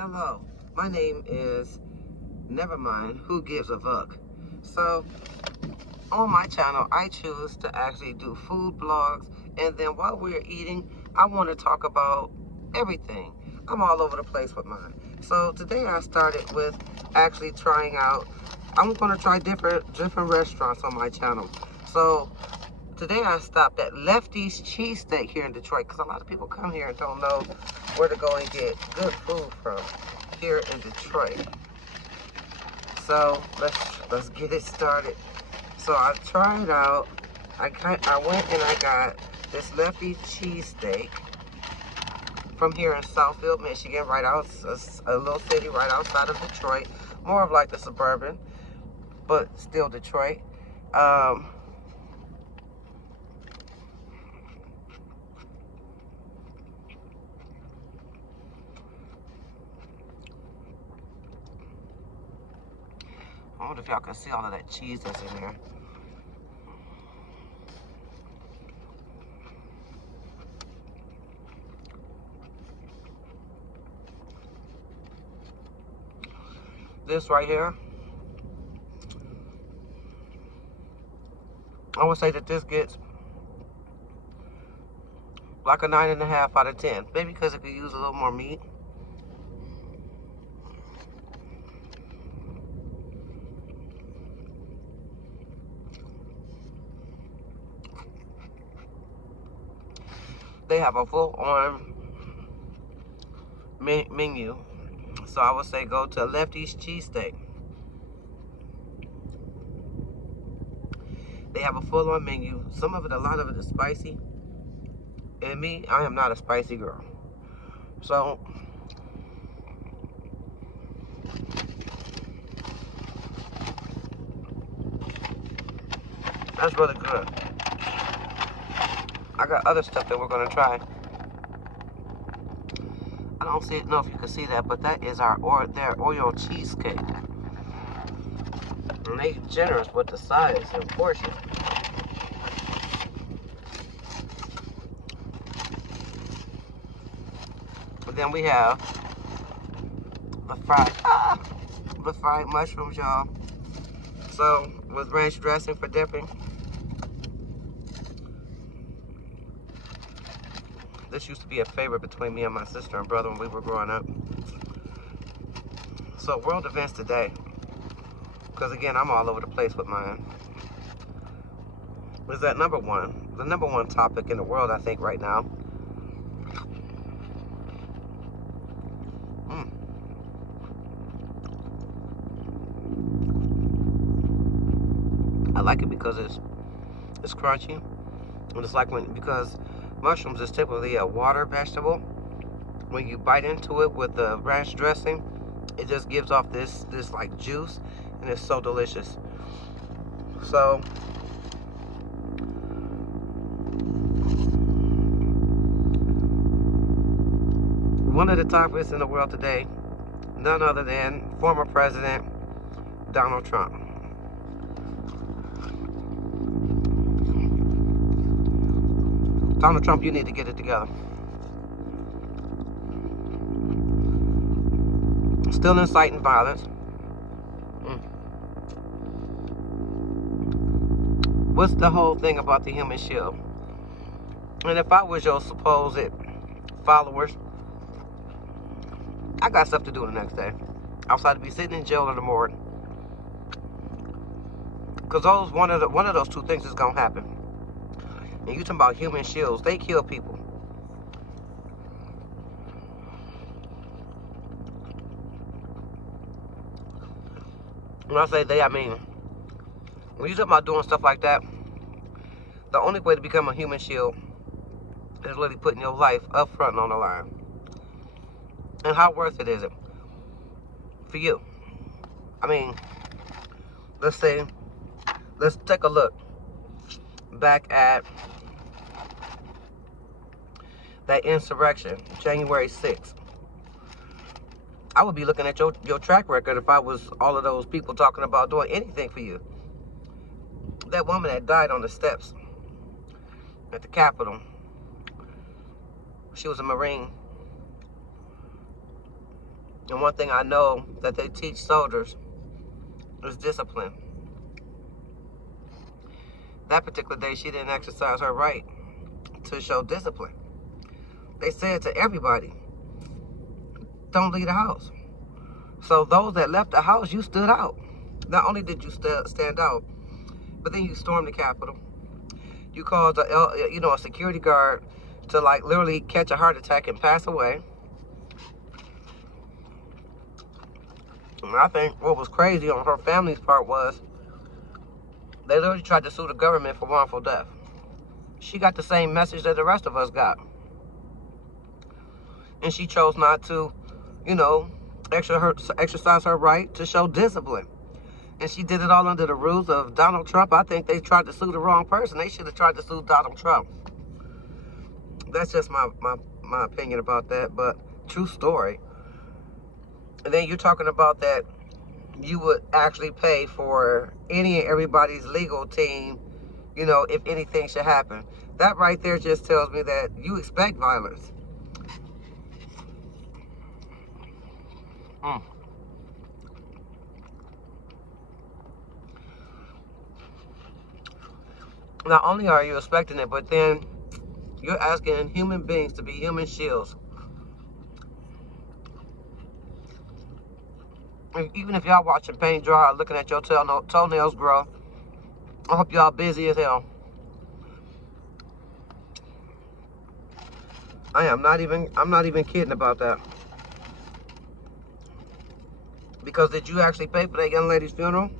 Hello, my name is Nevermind Who Gives a Fuck. So, on my channel, I choose to actually do food blogs, and then while we're eating, I want to talk about everything. I'm all over the place with mine. So today I started with actually trying out, I'm going to try different restaurants on my channel. So today I stopped at Lefty's Cheesesteak here in Detroit, because a lot of people come here and don't know where to go and get good food from here in Detroit. So let's get it started. So I tried out, I went and I got this Lefty cheesesteak from here in Southfield, Michigan, right out, a little city right outside of Detroit, more of like the suburban, but still Detroit. I wonder if y'all can see all of that cheese that's in there. This right here, I would say that this gets like a 9.5 out of 10. Maybe because it could use a little more meat. They have a full-on menu. So I would say go to Lefty's Cheesesteak. They have a full-on menu. Some of it, a lot of it is spicy. And me, I am not a spicy girl. So that's really good. I got other stuff that we're gonna try. I don't know if you can see that, but that is their Oreo cheesecake. And they generous with the size and portion. But then we have the fried mushrooms, y'all. So with ranch dressing for dipping. This used to be a favorite between me and my sister and brother when we were growing up. So world events today, because again, I'm all over the place with mine, is that the number one topic in the world, I think, right now. I like it because it's crunchy, and it's like because mushrooms is typically a water vegetable. When you bite into it with the ranch dressing, it just gives off this like juice, and it's so delicious. So one of the topics in the world today, none other than former President Donald Trump. Donald Trump, you need to get it together. Still inciting violence. What's the whole thing about the human shield? And if I was your supposed followers, I got stuff to do the next day. Outside to be sitting in jail or the morgue. Because one of those two things is going to happen. And you talking about human shields, they kill people. When I say they, I mean, when you talking about doing stuff like that, the only way to become a human shield is really putting your life up front and on the line. And how worth it is it for you? I mean, let's take a look back at that insurrection, January 6th. I would be looking at your track record if I was all of those people talking about doing anything for you. That woman that died on the steps at the Capitol, she was a Marine. And one thing I know that they teach soldiers is discipline. That particular day, she didn't exercise her right to show discipline. They said to everybody, don't leave the house. So those that left the house, you stood out. Not only did you stand out, but then you stormed the Capitol. You caused a security guard to like literally catch a heart attack and pass away. And I think what was crazy on her family's part was they literally tried to sue the government for wrongful death. She got the same message that the rest of us got. And she chose not to, exercise her right to show discipline. And she did it all under the rules of Donald Trump. I think they tried to sue the wrong person. They should have tried to sue Donald Trump. That's just my opinion about that, but true story. And then you're talking about that you would actually pay for any and everybody's legal team, if anything should happen. That right there just tells me that you expect violence. Not only are you expecting it, but then you're asking human beings to be human shields. Even if y'all watching paint dry or looking at your toenails grow, I hope y'all busy as hell. I'm not even kidding about that. Because did you actually pay for that young lady's funeral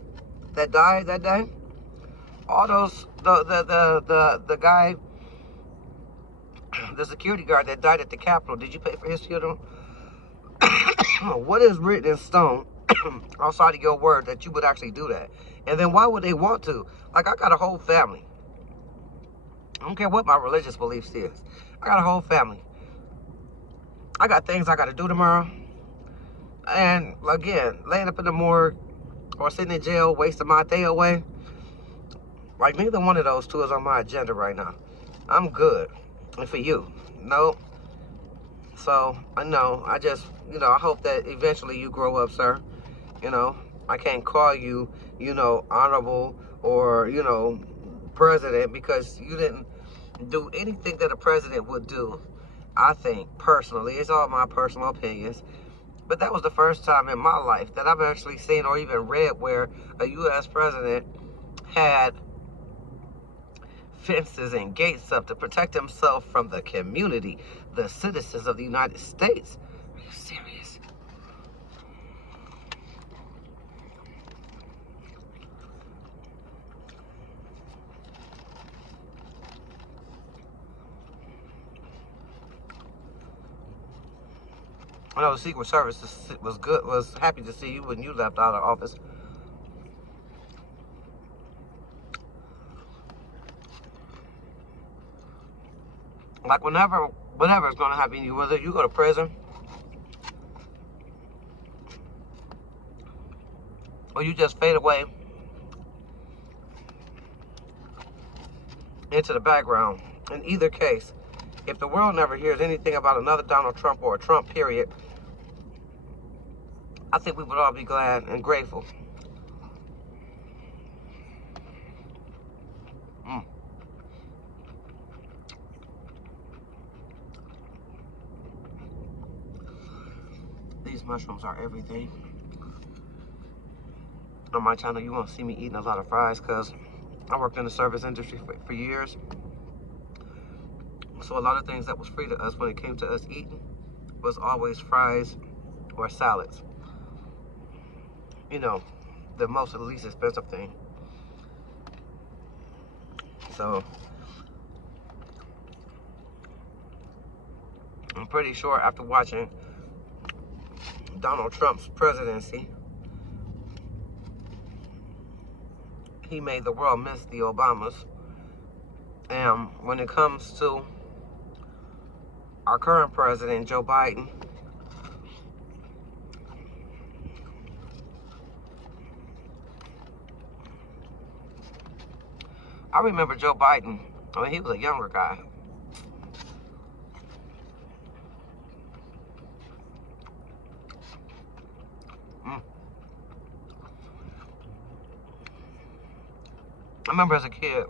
that died that day? All those, the guy, the security guard that died at the Capitol, did you pay for his funeral? What is written in stone outside of your word that you would actually do that? And then why would they want to? Like, I got a whole family. I don't care what my religious beliefs is. I got a whole family. I got things I got to do tomorrow. And again, laying up in the morgue or sitting in jail, wasting my day away. Like, neither one of those two is on my agenda right now. I'm good. And for you, no. So, I know, I just, I hope that eventually you grow up, sir. I can't call you, honorable or, president, because you didn't do anything that a president would do, I think, personally. It's all my personal opinions. But that was the first time in my life that I've actually seen or even read where a U.S. president had fences and gates up to protect himself from the community, the citizens of the United States. Are you serious? I know the Secret Service was happy to see you when you left out of office. Like, whatever is going to happen to you, whether you go to prison or you just fade away into the background. In either case, if the world never hears anything about another Donald Trump or a Trump period, I think we would all be glad and grateful. These mushrooms are everything. On my channel, you're going to see me eating a lot of fries because I worked in the service industry for years. So a lot of things that was free to us when it came to us eating was always fries or salads. The most or the least expensive thing. So I'm pretty sure after watching Donald Trump's presidency, he made the world miss the Obamas. And when it comes to our current president, Joe Biden, I remember Joe Biden when he was a younger guy. I remember as a kid,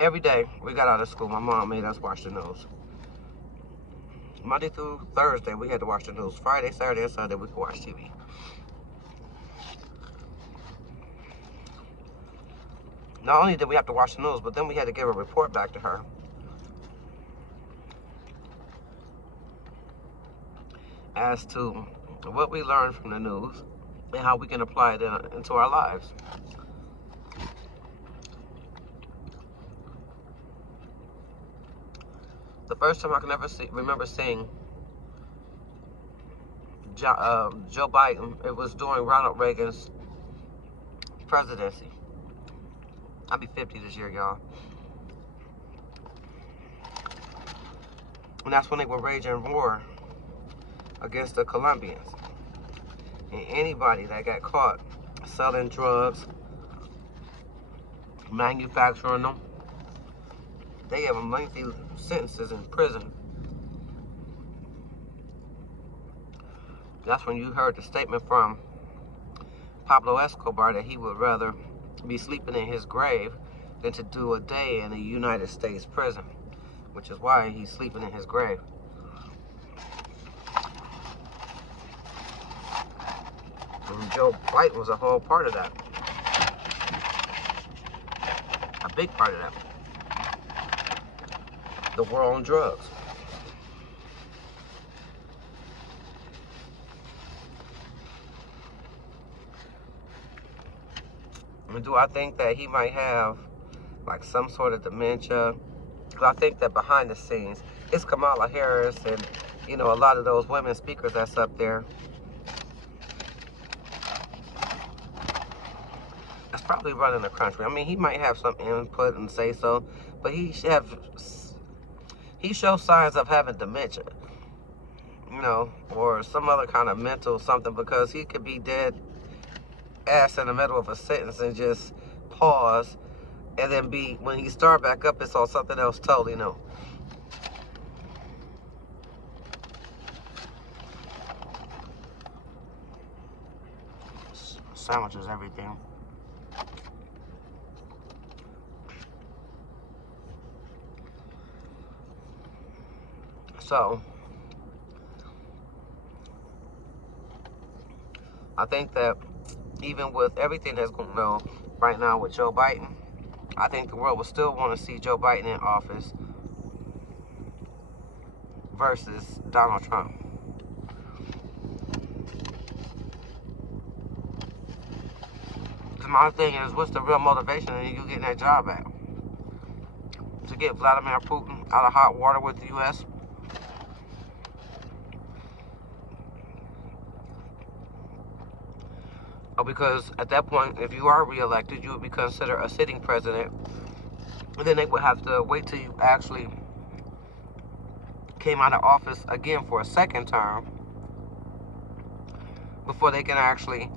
every day we got out of school, my mom made us watch the news. Monday through Thursday, we had to watch the news. Friday, Saturday, and Sunday, we could watch TV. Not only did we have to watch the news, but then we had to give a report back to her as to what we learned from the news and how we can apply it into our lives. The first time I can ever remember seeing Joe Biden, it was during Ronald Reagan's presidency. I'll be 50 this year, y'all. And that's when they were raging war against the Colombians. And anybody that got caught selling drugs, manufacturing them, they gave them lengthy sentences in prison. That's when you heard the statement from Pablo Escobar that he would rather be sleeping in his grave than to do a day in a United States prison, which is why he's sleeping in his grave. And Joe Biden was a whole part of that. A big part of that. The war on drugs. And do I think that he might have like some sort of dementia? Because I think that behind the scenes, it's Kamala Harris and, you know, a lot of those women speakers that's up there. That's probably running the country. I mean, he might have some input and say so, but he shows signs of having dementia, you know, or some other kind of mental something, because he could be dead ass in the middle of a sentence and just pause, and then when he start back up, it's on something else totally new. Sandwiches, everything. So, I think that even with everything that's going on right now with Joe Biden, I think the world will still want to see Joe Biden in office versus Donald Trump. Because my thing is, what's the real motivation in you getting that job at? To get Vladimir Putin out of hot water with the U.S.? Oh, because at that point, if you are reelected, you would be considered a sitting president. And then they would have to wait till you actually came out of office again for a second term before they can actually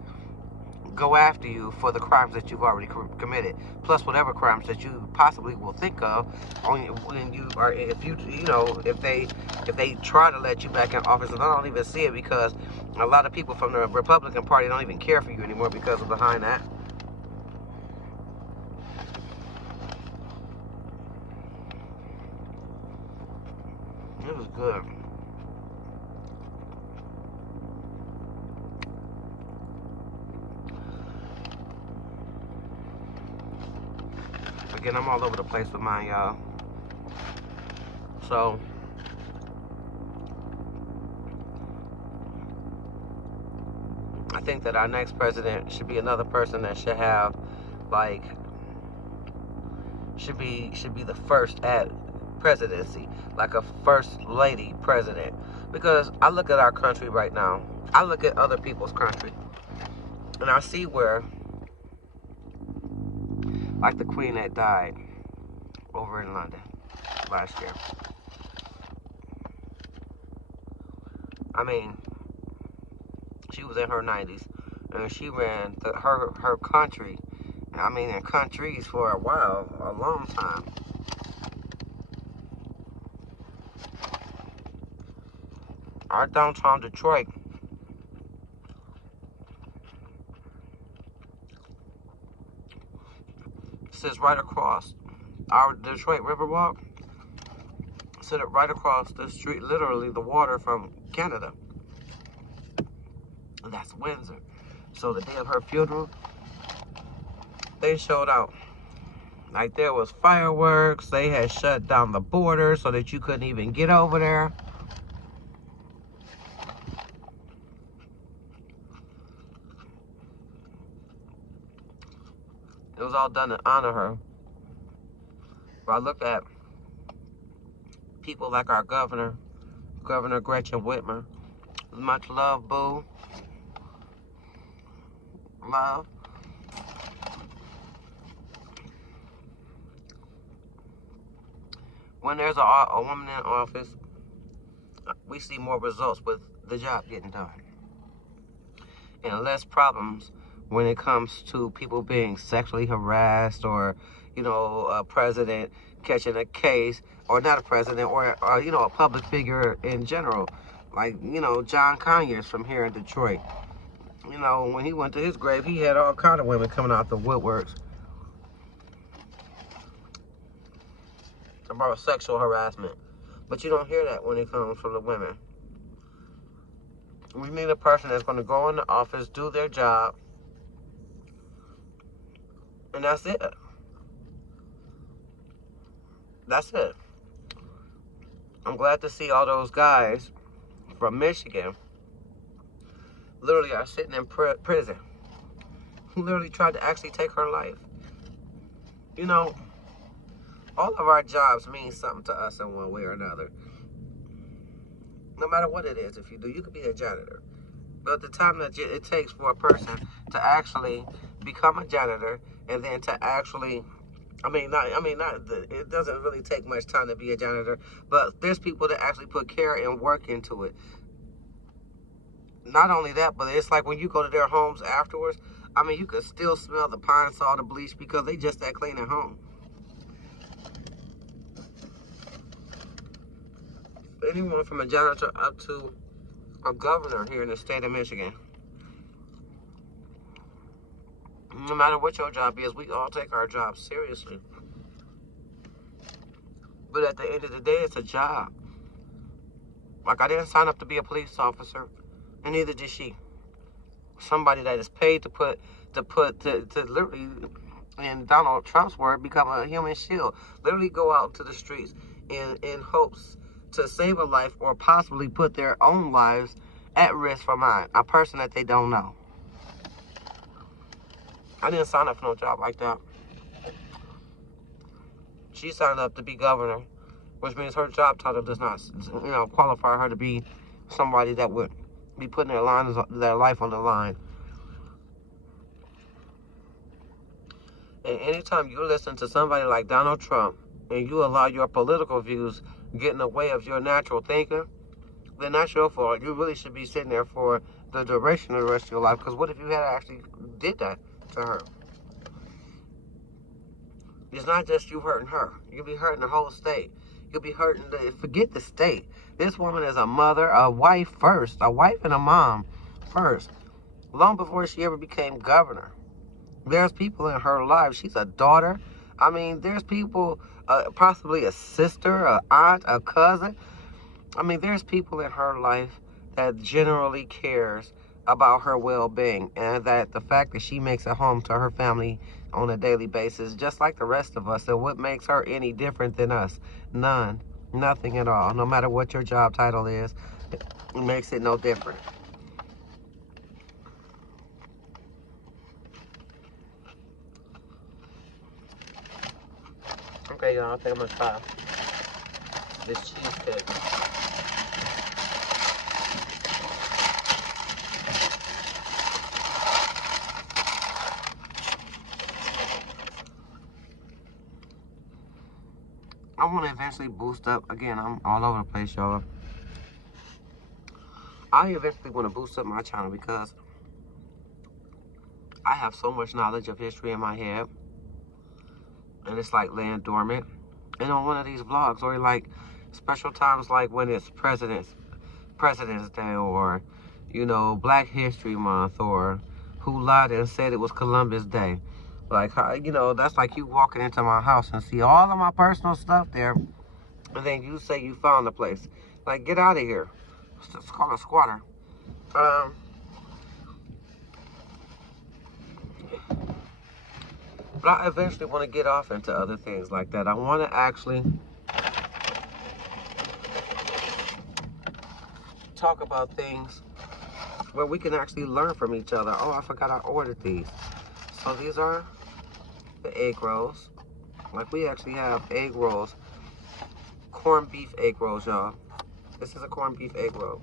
go after you for the crimes that you've already committed, plus whatever crimes that you possibly will think of when you are, if they try to let you back in office. And I don't even see it, because a lot of people from the Republican Party don't even care for you anymore because of behind that. It was good. Again, I'm all over the place with mine, y'all. So, I think that our next president should be another person that should have, like, should be the first at presidency, like a first lady president. Because I look at our country right now, I look at other people's country, and I see where, like the queen that died over in London last year. I mean, she was in her 90s, and she ran her country, I mean, in countries for a while, a long time. Our downtown Detroit sits right across our Detroit Riverwalk. Sit right across the street, literally the water from Canada. And that's Windsor. So the day of her funeral, they showed out. Like, there was fireworks. They had shut down the border so that you couldn't even get over there. It was all done to honor her. But I look at people like our governor, Governor Gretchen Whitmer. Much love, boo. Love. When there's a woman in office, we see more results with the job getting done. And less problems when it comes to people being sexually harassed, or, you know, a president catching a case, or not a president, or you know, a public figure in general. Like, you know, John Conyers from here in Detroit. You know, when he went to his grave, he had all kind of women coming out the woodworks about sexual harassment. But you don't hear that when it comes from the women. We need a person that's going to go in the office, do their job, and that's it. That's it. I'm glad to see all those guys from Michigan literally are sitting in prison, who literally tried to actually take her life. You know, all of our jobs mean something to us in one way or another. No matter what it is, if you do, you could be a janitor. But the time that it takes for a person to actually become a janitor, and then to actually, it doesn't really take much time to be a janitor, but there's people that actually put care and work into it. Not only that, but it's like when you go to their homes afterwards, I mean, you can still smell the pine saw, the bleach, because they just that clean at home. Anyone from a janitor up to a governor here in the state of Michigan. No matter what your job is, we all take our job seriously. But at the end of the day, it's a job. Like, I didn't sign up to be a police officer, and neither did she. Somebody that is paid to literally, in Donald Trump's word, become a human shield. Literally go out to the streets in hopes to save a life, or possibly put their own lives at risk for mine, a person that they don't know. I didn't sign up for no job like that. She signed up to be governor, which means her job title does not, you know, qualify her to be somebody that would be putting their life on the line. And anytime you listen to somebody like Donald Trump, and you allow your political views get in the way of your natural thinking, then that's your fault. You really should be sitting there for the duration of the rest of your life. Because what if you had actually did that to her? It's not just you hurting her. You'll be hurting the whole state. You'll be hurting forget the state. This woman is a mother, a wife first, a wife and a mom first, long before she ever became governor. There's people in her life. She's a daughter. I mean, there's people, possibly a sister, an aunt, a cousin. I mean, there's people in her life that generally cares about her well-being, and that the fact that she makes it home to her family on a daily basis, just like the rest of us. And what makes her any different than us? None. Nothing at all. No matter what your job title is, it makes it no different. Okay, y'all, I think I'm gonna try this cheesesteak. I want to eventually boost up, again, I'm all over the place, y'all. I eventually want to boost up my channel, because I have so much knowledge of history in my head, and it's like laying dormant. And on one of these vlogs, or like special times, like when it's President's Day, or, you know, Black History Month, or who lied and said it was Columbus Day, Like, how, you know, that's like you walking into my house and see all of my personal stuff there, and then you say you found the place. Like, get out of here. It's called a squatter. But I eventually want to get off into other things like that. I want to actually talk about things where we can actually learn from each other. Oh, I forgot I ordered these. So these are the egg rolls. Like, we actually have egg rolls. Corned beef egg rolls, y'all. This is a corned beef egg roll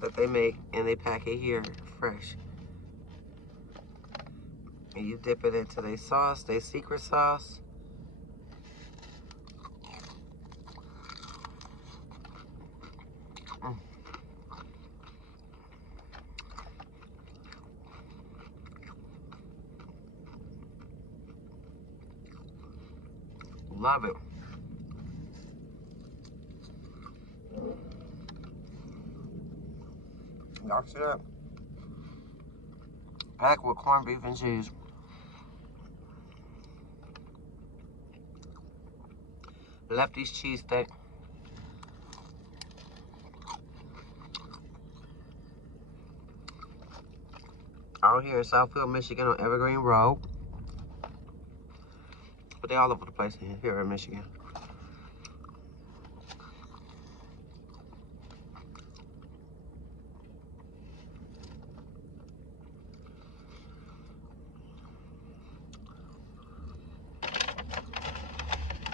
that they make, and they pack it here fresh. And you dip it into their sauce, their secret sauce. Love it. Y'all see that? Packed with corned beef and cheese. Lefty's cheesesteak. Out here in Southfield, Michigan on Evergreen Road. But they're all over the place here in Michigan.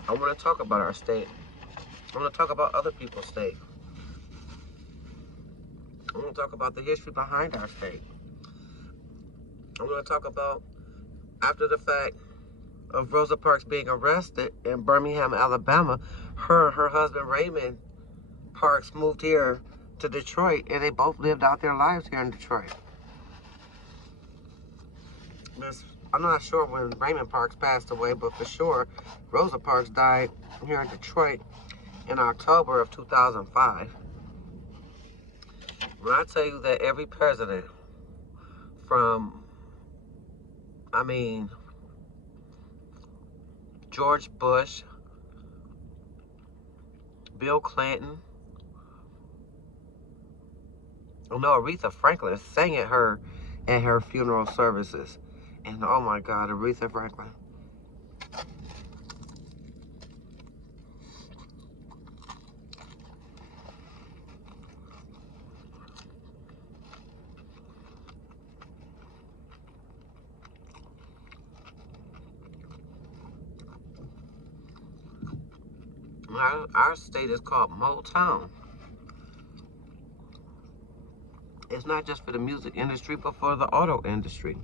I want to talk about our state. I want to talk about other people's state. I want to talk about the history behind our state. I want to talk about, after the fact of Rosa Parks being arrested in Birmingham, Alabama, her and her husband Raymond Parks moved here to Detroit, and they both lived out their lives here in Detroit. I'm not sure when Raymond Parks passed away, but for sure, Rosa Parks died here in Detroit in October of 2005. When I tell you that every president from, George Bush, Bill Clinton, Aretha Franklin sang at her funeral services. And oh my God, Aretha Franklin. Our state is called Motown. It's not just for the music industry, but for the auto industry.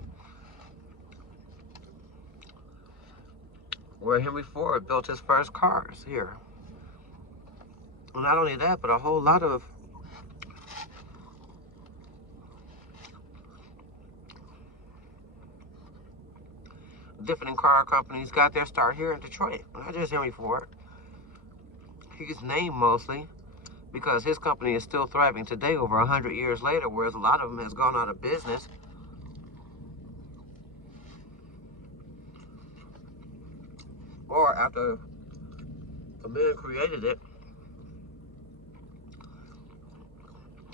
Where Henry Ford built his first cars here. Well, not only that, but a whole lot of different car companies got their start here in Detroit. Not just Henry Ford. He's named mostly because his company is still thriving today over 100 years later, whereas a lot of them has gone out of business. Or after the man created it,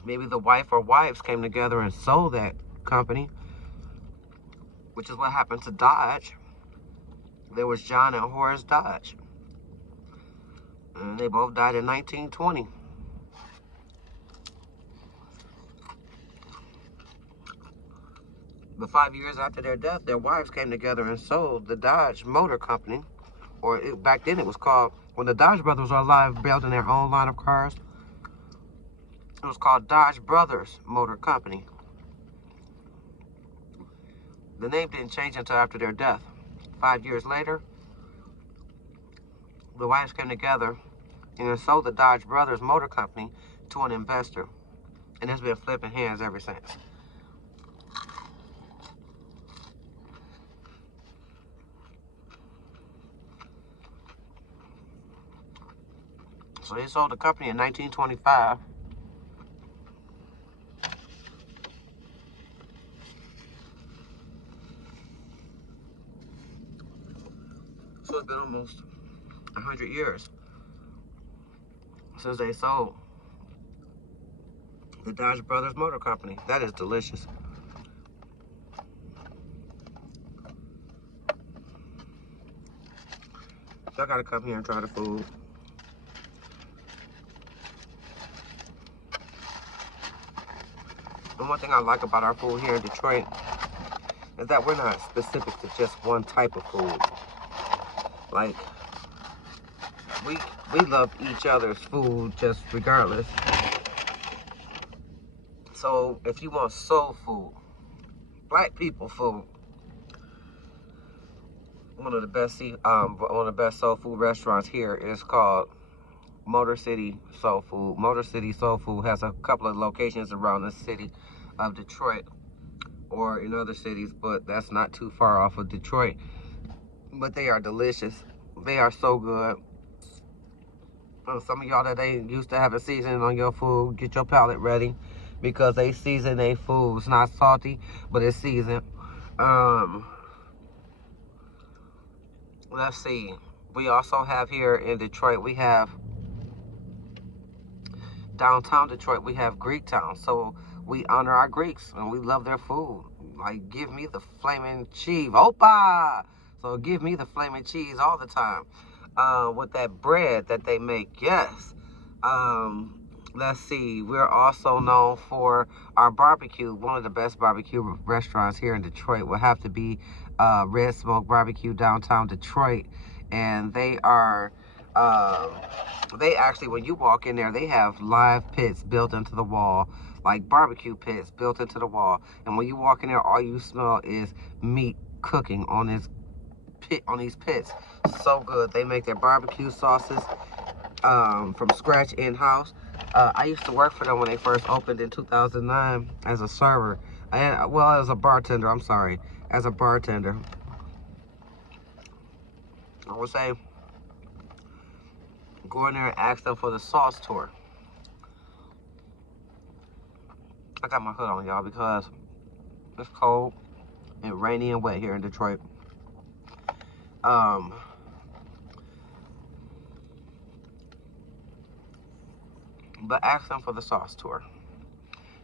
maybe the wife or wives came together and sold that company, which is what happened to Dodge. There was John and Horace Dodge. And they both died in 1920. But 5 years after their death, their wives came together and sold the Dodge Motor Company. Back then it was called, when the Dodge brothers were alive building their own line of cars, it was called Dodge Brothers Motor Company. The name didn't change until after their death. 5 years later, the wives came together and sold the Dodge Brothers Motor Company to an investor. And it's been flipping hands ever since. So they sold the company in 1925. almost 100 years since they sold the Dodge Brothers Motor Company. That is delicious. So I gotta come here and try the food. And one thing I like about our food here in Detroit is that we're not specific to just one type of food. Like, we love each other's food just regardless. So if you want soul food, black people food, one of the best soul food restaurants here is called Motor City Soul Food. Motor City Soul Food has a couple of locations around the city of Detroit or in other cities, but that's not too far off of Detroit. But they are delicious. They are so good. Some of y'all that ain't used to having seasoning on your food, get your palate ready because they season their food. It's not salty, but it's seasoned. Let's see. We also have here in Detroit, we have downtown Detroit, we have Greek Town. So we honor our Greeks and we love their food. Like, give me the flaming cheese. Opa! So give me the flaming cheese all the time. With that bread that they make, yes. Let's see. We're also known for our barbecue. One of the best barbecue restaurants here in Detroit will have to be Red Smoke Barbecue, downtown Detroit. And they are, they actually, when you walk in there, they have live pits built into the wall, like barbecue pits built into the wall. And when you walk in there, all you smell is meat cooking on these pits. So good. They make their barbecue sauces from scratch in-house. I used to work for them when they first opened in 2009 as a server. Well, as a bartender, I'm sorry. As a bartender. I would say go in there and ask them for the sauce tour. I got my hood on, y'all, because it's cold and rainy and wet here in Detroit. But ask them for the sauce tour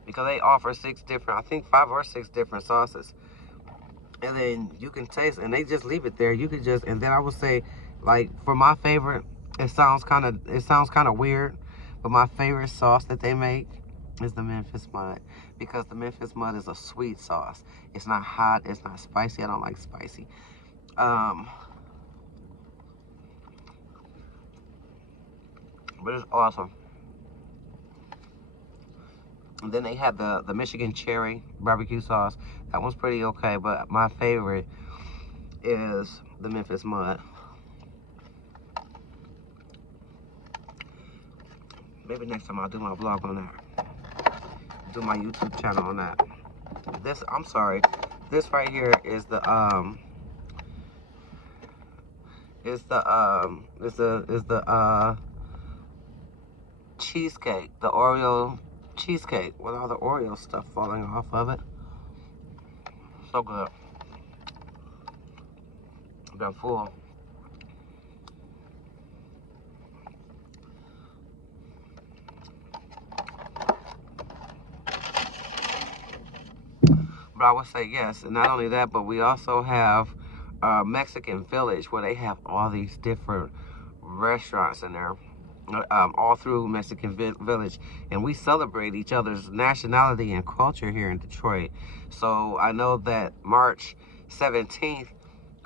because they offer 6 different, I think 5 or 6 different sauces, and then you can taste, and they just leave it there. You could just, and then I would say, like, for my favorite, it sounds kind of weird, but my favorite sauce that they make is the Memphis Mud, because the Memphis Mud is a sweet sauce. It's not hot, it's not spicy. I don't like spicy. But it's awesome. And then they have the Michigan cherry barbecue sauce. That one's pretty okay, but my favorite is the Memphis Mud. Maybe next time I'll do my vlog on that. Do my YouTube channel on that. This, I'm sorry, this right here is the cheesecake, the Oreo cheesecake with all the Oreo stuff falling off of it. So good. I've been full. But I would say yes, and not only that, but we also have Mexican Village, where they have all these different restaurants in there, all through Mexican Village, and we celebrate each other's nationality and culture here in Detroit. So I know that March 17th,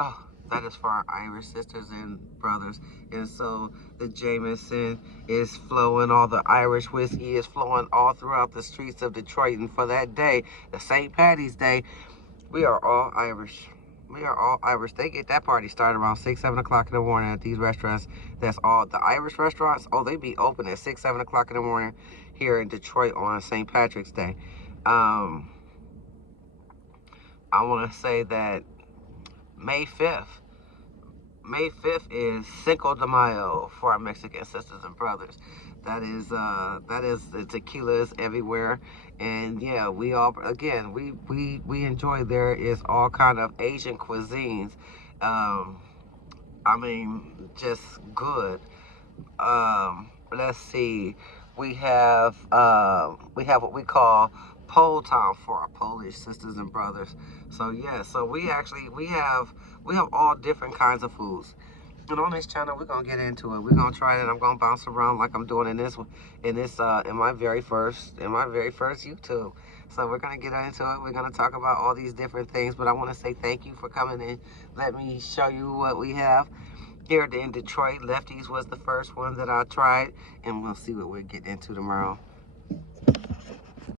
oh, that is for our Irish sisters and brothers, and so the Jameson is flowing, all the Irish whiskey is flowing all throughout the streets of Detroit, and for that day, the St. Patty's Day, we are all Irish. We are all Irish. They get that party started around 6, 7 o'clock in the morning at these restaurants. That's all the Irish restaurants. Oh, they be open at 6, 7 o'clock in the morning here in Detroit on St. Patrick's Day. I want to say that May 5th is Cinco de Mayo for our Mexican sisters and brothers. That is the tequila is everywhere, and yeah, we all, again, we enjoy. There is all kind of Asian cuisines I mean, just good. Let's see. We have what we call Pole Town for our Polish sisters and brothers. So yeah, so we have all different kinds of foods. And on this channel, we're gonna get into it. We're gonna try it, and I'm gonna bounce around like I'm doing in this one, in my very first YouTube. So we're gonna get into it. We're gonna talk about all these different things. But I want to say thank you for coming in. Let me show you what we have here in Detroit. Lefty's was the first one that I tried, and we'll see what we're getting into tomorrow.